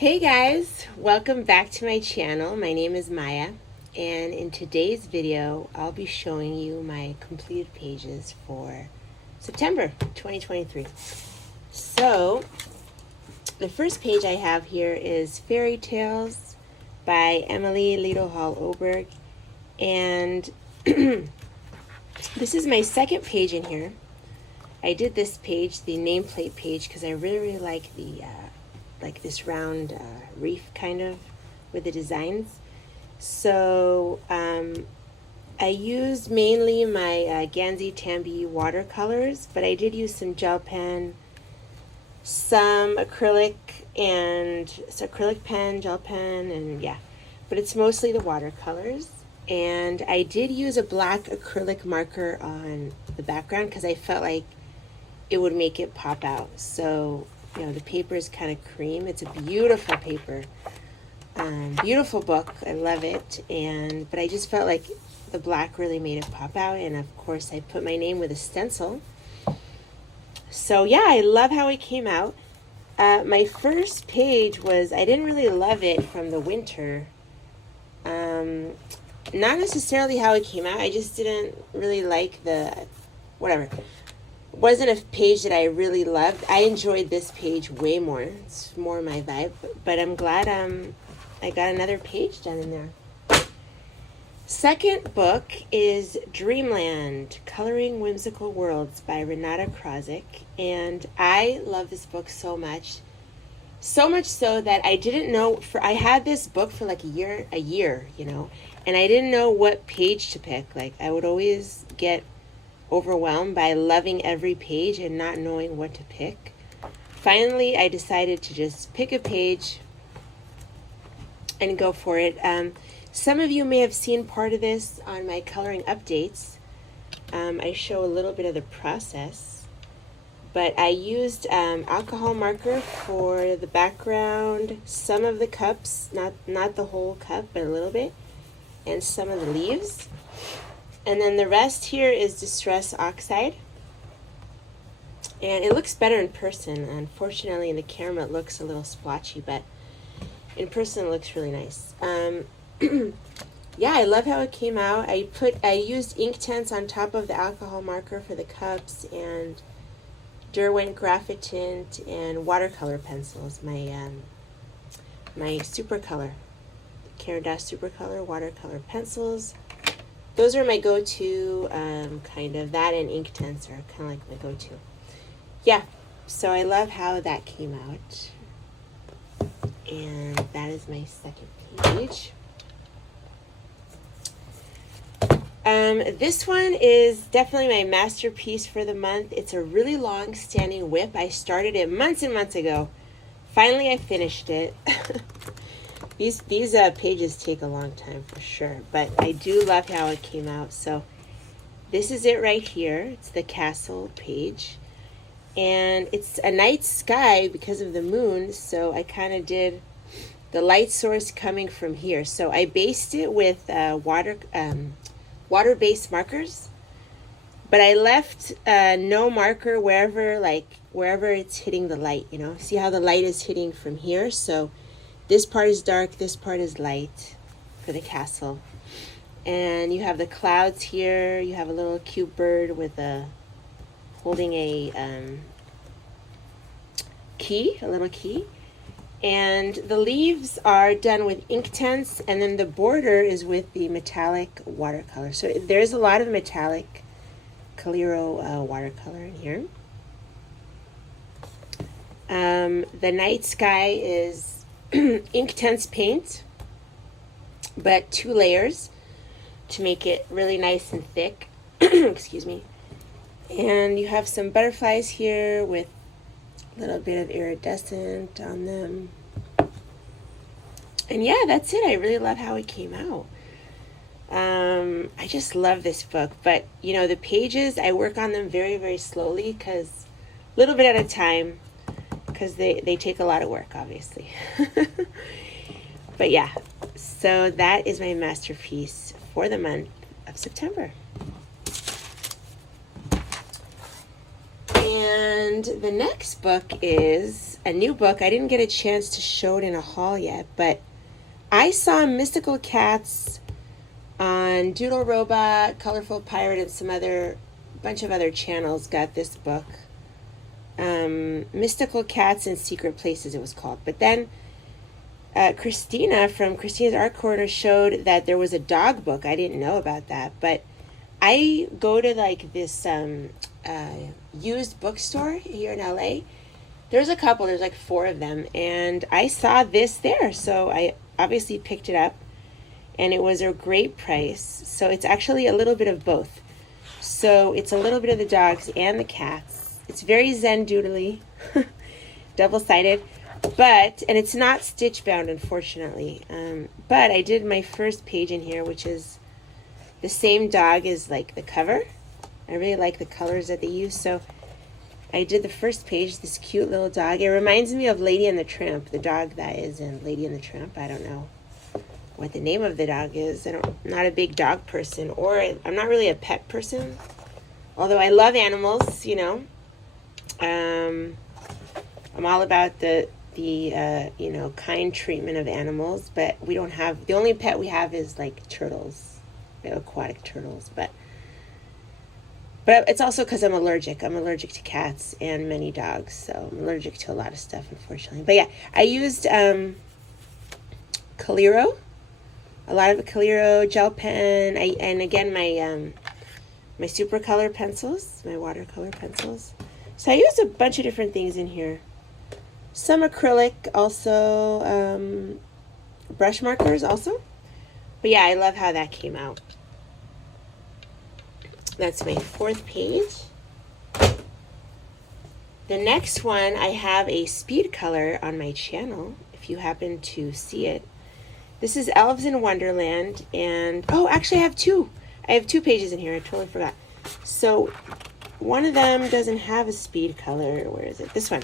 Hey guys, welcome back to my channel. My name is Maya, and in today's video I'll be showing you my completed pages for September 2023. So the first page I have here is Fairy Tales by Emily Lido Oberg, and this is my second page in here. I did this page, the nameplate page, because I really like the like this round reef kind of with the designs. So I used mainly my Gansey Tambi watercolors, but I did use some gel pen, some acrylic pen, gel pen, and yeah, but it's mostly the watercolors. And I did use a black acrylic marker on the background because I felt like it would make it pop out. So you know, the paper is kind of cream. It's a beautiful paper, beautiful book. I love it. But I just felt like the black really made it pop out. And of course, I put my name with a stencil. So yeah, I love how it came out. My first page was, I didn't really love it from the winter. Not necessarily how it came out. I just didn't really like the, whatever. Wasn't a page that I really loved. I enjoyed this page way more. It's more my vibe, but I'm glad I got another page done in there. Second book is Dreamland, Coloring Whimsical Worlds by Renata Krasik, and I love this book so much. So much so that I didn't know, I had this book for like a year, you know, and I didn't know what page to pick. Like I would always get overwhelmed by loving every page and not knowing what to pick. Finally, I decided to just pick a page and go for it. Some of you may have seen part of this on my coloring updates. I show a little bit of the process, but I used alcohol marker for the background, some of the cups, not the whole cup, but a little bit, and some of the leaves. And then the rest here is Distress Oxide. And it looks better in person. Unfortunately, in the camera it looks a little splotchy, but in person it looks really nice. Yeah, I love how it came out. I used Inktense on top of the alcohol marker for the cups, and Derwent Graphitint and watercolor pencils. My Supercolor, Caran d'Ache Supercolor watercolor pencils. Those are my go-to, kind of. That and Inktense are kind of like my go-to. Yeah, so I love how that came out. And that is my second page. This one is definitely my masterpiece for the month. It's a really long-standing WIP. I started it months and months ago. Finally, I finished it. These pages take a long time for sure, but I do love how it came out. So this is it right here. It's the castle page, and it's a night sky because of the moon. So I kind of did the light source coming from here. So I based it with water-based markers, but I left no marker wherever it's hitting the light. You know, see how the light is hitting from here. So this part is dark, this part is light for the castle. And you have the clouds here. You have a little cute bird with holding a little key. And the leaves are done with Inktense, and then the border is with the metallic watercolor. So there's a lot of metallic Calero watercolor in here. The night sky is Inktense paint, but 2 layers to make it really nice and thick. Excuse me. And you have some butterflies here with a little bit of iridescent on them. And yeah, that's it. I really love how it came out. I just love this book, but you know, the pages, I work on them very, very slowly, because a little bit at a time, because they take a lot of work, obviously. But yeah, so that is my masterpiece for the month of September. And the next book is a new book. I didn't get a chance to show it in a haul yet, but I saw Mystical Cats on Doodle Robot, Colorful Pirate, and some other bunch of other channels got this book. Mystical Cats in Secret Places it was called. But then Christina from Christina's Art Corner showed that there was a dog book. I didn't know about that, but I go to like this used bookstore here in LA. There's a couple, there's like 4 of them, and I saw this there, so I obviously picked it up, and it was a great price. So it's actually a little bit of both. So it's a little bit of the dogs and the cats. It's very Zen doodly, double-sided, and it's not stitch bound, unfortunately. But I did my first page in here, which is the same dog as like the cover. I really like the colors that they use, so I did the first page, this cute little dog. It reminds me of Lady and the Tramp, the dog that is in Lady and the Tramp. I don't know what the name of the dog is. I'm not a big dog person, or I'm not really a pet person, although I love animals, you know. I'm all about the kind treatment of animals, but we don't have, the only pet we have is like turtles, aquatic turtles, but it's also because I'm allergic. I'm allergic to cats and many dogs, so I'm allergic to a lot of stuff, unfortunately. But yeah, I used Calero, a lot of Calero gel pen, and again my super color pencils, my watercolor pencils. So I used a bunch of different things in here. Some acrylic, also brush markers also. But yeah, I love how that came out. That's my 4th page. The next one, I have a speed color on my channel, if you happen to see it. This is Elves in Wonderland, and oh, actually I have 2. I have 2 pages in here, I totally forgot. So one of them doesn't have a speed color. Where is it? This one.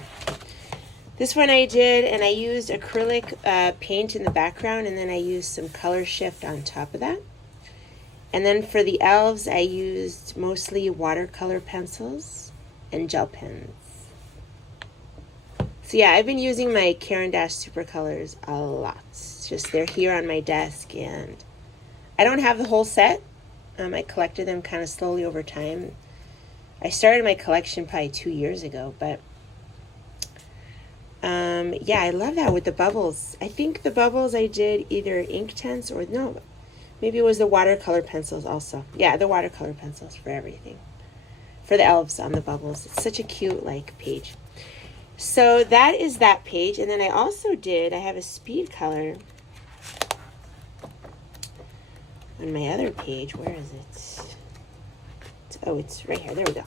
This one I did, and I used acrylic paint in the background, and then I used some color shift on top of that. And then for the elves, I used mostly watercolor pencils and gel pens. So yeah, I've been using my Caran d'Ache Super Colors a lot. It's just they're here on my desk, and I don't have the whole set. I collected them kind of slowly over time. I started my collection probably 2 years ago, but yeah, I love that with the bubbles. I think the bubbles I did either Inktense or no, maybe it was the watercolor pencils also. Yeah, the watercolor pencils for everything. For the elves on the bubbles. It's such a cute like page. So that is that page. And then I also I have a speed color on my other page. Where is it? It's right here. There we go.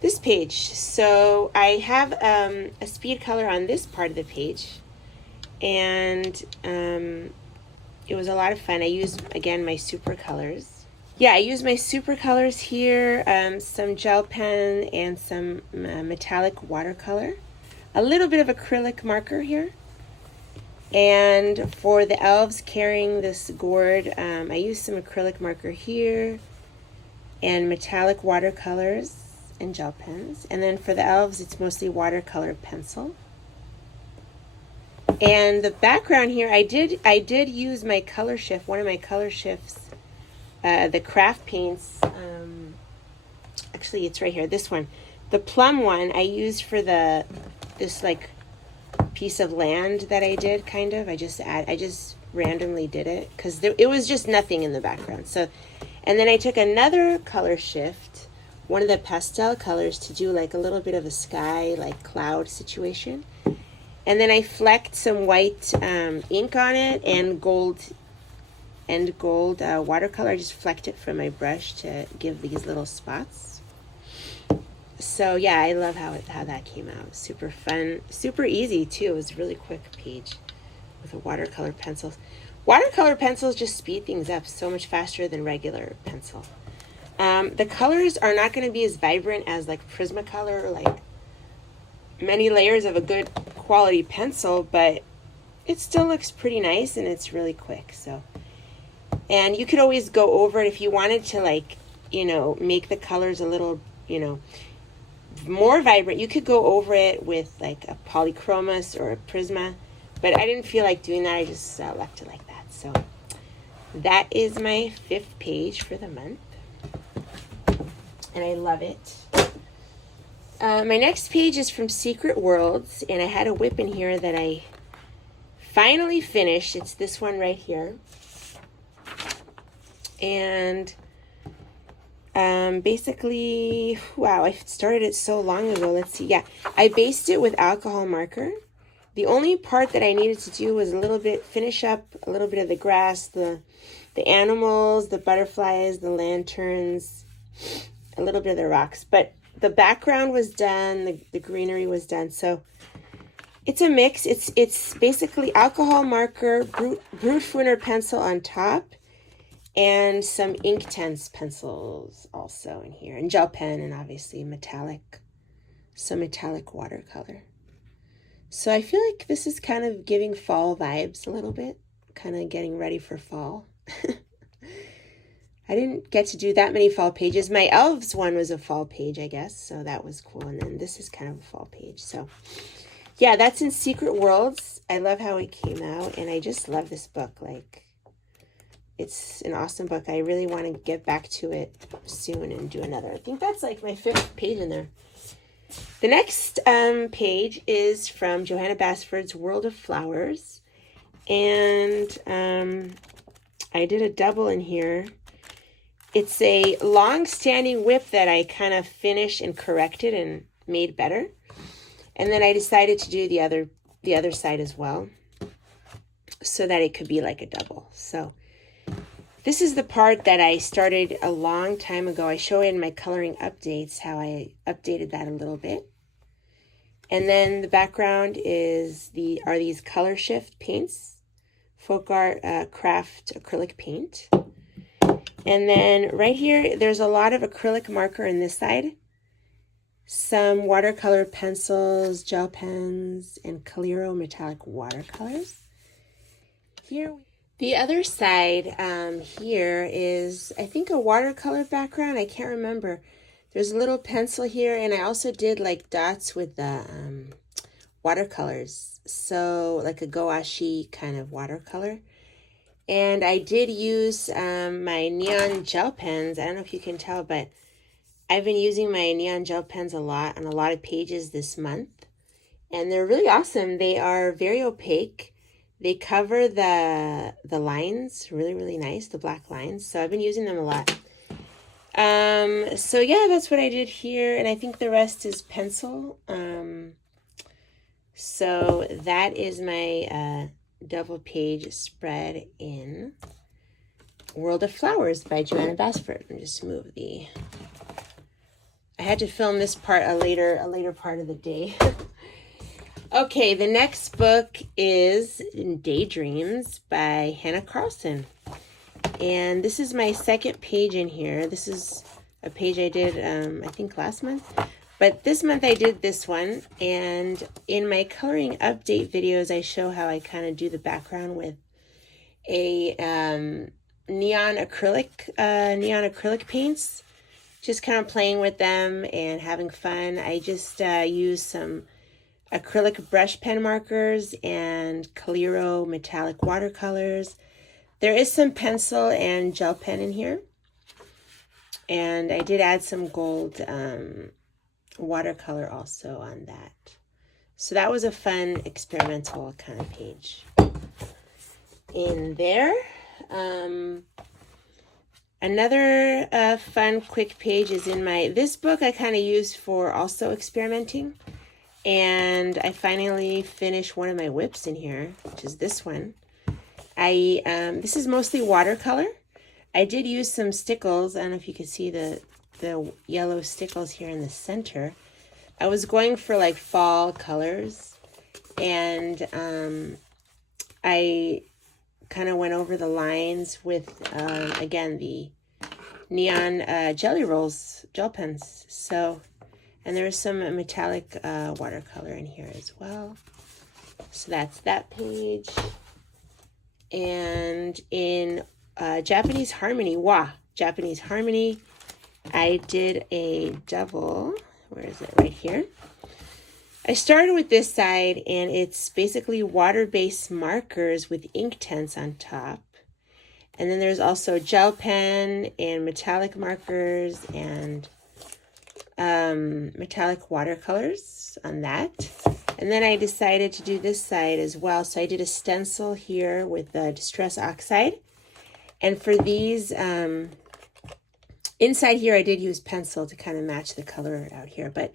This page. So I have a speed color on this part of the page. And it was a lot of fun. I used, again, my super colors. Yeah, I used my super colors here, some gel pen and some metallic watercolor. A little bit of acrylic marker here. And for the elves carrying this gourd, I used some acrylic marker here and metallic watercolors and gel pens. And then for the elves, it's mostly watercolor pencil. And the background here, I did use my color shift, one of my color shifts, the craft paints. Actually, it's right here, this one. The plum one I used for this like piece of land that I did, kind of. I just randomly did it because it was just nothing in the background. So, and then I took another color shift, one of the pastel colors, to do like a little bit of a sky, like cloud situation. And then I flecked some white ink on it and gold watercolor. I just flecked it from my brush to give these little spots. So yeah, I love how that came out. Super fun, super easy too. It was a really quick page with a watercolor pencil. Watercolor pencils just speed things up so much faster than regular pencil. The colors are not going to be as vibrant as like Prismacolor or like many layers of a good quality pencil, but it still looks pretty nice and it's really quick. So, and you could always go over it if you wanted to, like, you know, make the colors a little, you know, more vibrant. You could go over it with like a polychromos or a prisma, but I didn't feel like doing that. I just left it like that. So that is my 5th page for the month, and I love it. My next page is from Secret Worlds, and I had a whip in here that I finally finished. It's this one right here. And basically, wow, I started it so long ago. Let's see. Yeah, I based it with alcohol marker. The only part that I needed to do was finish up a little bit of the grass, the animals, the butterflies, the lanterns, a little bit of the rocks. But the background was done, the greenery was done. So it's a mix. It's basically alcohol marker, brute Fouiner pencil on top, and some Inktense pencils also in here, and gel pen, and obviously some metallic watercolor. So I feel like this is kind of giving fall vibes a little bit, kind of getting ready for fall. I didn't get to do that many fall pages. My Elves one was a fall page, I guess, so that was cool. And then this is kind of a fall page. So yeah, that's in Secret Worlds. I love how it came out, and I just love this book. Like, it's an awesome book. I really want to get back to it soon and do another. I think that's like my 5th page in there. The next page is from Johanna Basford's World of Flowers, and I did a double in here. It's a long-standing whip that I kind of finished and corrected and made better. And then I decided to do the other side as well, so that it could be like a double. So this is the part that I started a long time ago. I show in my coloring updates how I updated that a little bit. And then the background are these color shift paints, Folk Art Craft acrylic paint. And then right here, there's a lot of acrylic marker in this side, some watercolor pencils, gel pens, and Calero metallic watercolors. Here, the other side here is, I think, a watercolor background. I can't remember. There's a little pencil here, and I also did like dots with the watercolors. So like a gouache kind of watercolor. And I did use my neon gel pens. I don't know if you can tell, but I've been using my neon gel pens a lot on a lot of pages this month. And they're really awesome. They are very opaque. They cover the lines really, really nice, the black lines. So I've been using them a lot. So yeah, that's what I did here. And I think the rest is pencil. So that is my double page spread in World of Flowers by Johanna Basford. And just move I had to film this part a later part of the day. Okay, the next book is Daydreams by Hannah Carlson. And this is my 2nd page in here. This is a page I did, I think last month. But this month I did this one, and in my coloring update videos, I show how I kind of do the background with a neon acrylic paints, just kind of playing with them and having fun. I just use some acrylic brush pen markers and Calero metallic watercolors. There is some pencil and gel pen in here, and I did add some gold watercolor also on that. So that was a fun experimental kind of page in there. Another fun quick page is in this book I kind of used for also experimenting, and I finally finished one of my whips in here, which is this one. This is mostly watercolor. I did use some stickles. I don't know if you can see the yellow stickles here in the center. I was going for like fall colors, and I kind of went over the lines with again the neon jelly rolls gel pens. So, and there was some metallic watercolor in here as well. So that's that page. And in Japanese Harmony, Japanese Harmony, I did a double Where is it? Right here. I started with this side, and it's basically water-based markers with ink tints on top. And then there's also gel pen and metallic markers and metallic watercolors on that. And then I decided to do this side as well. So I did a stencil here with the Distress Oxide. And for these, inside here, I did use pencil to kind of match the color out here. But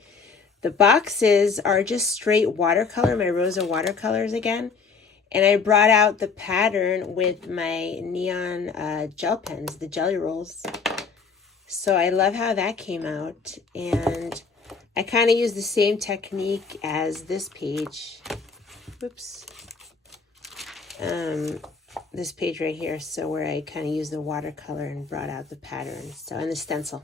the boxes are just straight watercolor, my Rosa watercolors again. And I brought out the pattern with my neon gel pens, the Jelly Rolls. So I love how that came out. And I kind of used the same technique as this page. Whoops. This page right here. So where I kind of used the watercolor and brought out the pattern. So, and the stencil.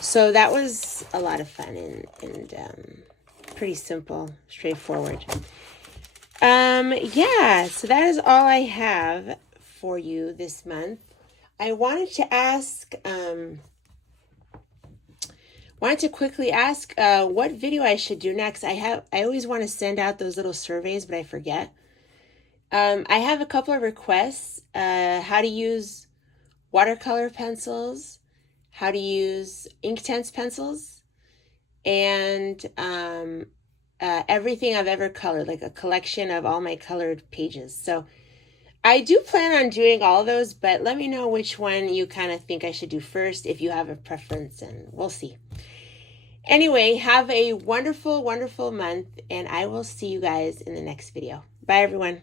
So that was a lot of fun and pretty simple, straightforward. Yeah, so that is all I have for you this month. I wanted to ask, quickly ask what video I should do next. I always want to send out those little surveys, but I forget. I have a couple of requests, how to use watercolor pencils, how to use Inktense pencils, and everything I've ever colored, like a collection of all my colored pages. So I do plan on doing all those, but let me know which one you kind of think I should do first, if you have a preference, and we'll see. Anyway, have a wonderful, wonderful month, and I will see you guys in the next video. Bye, everyone.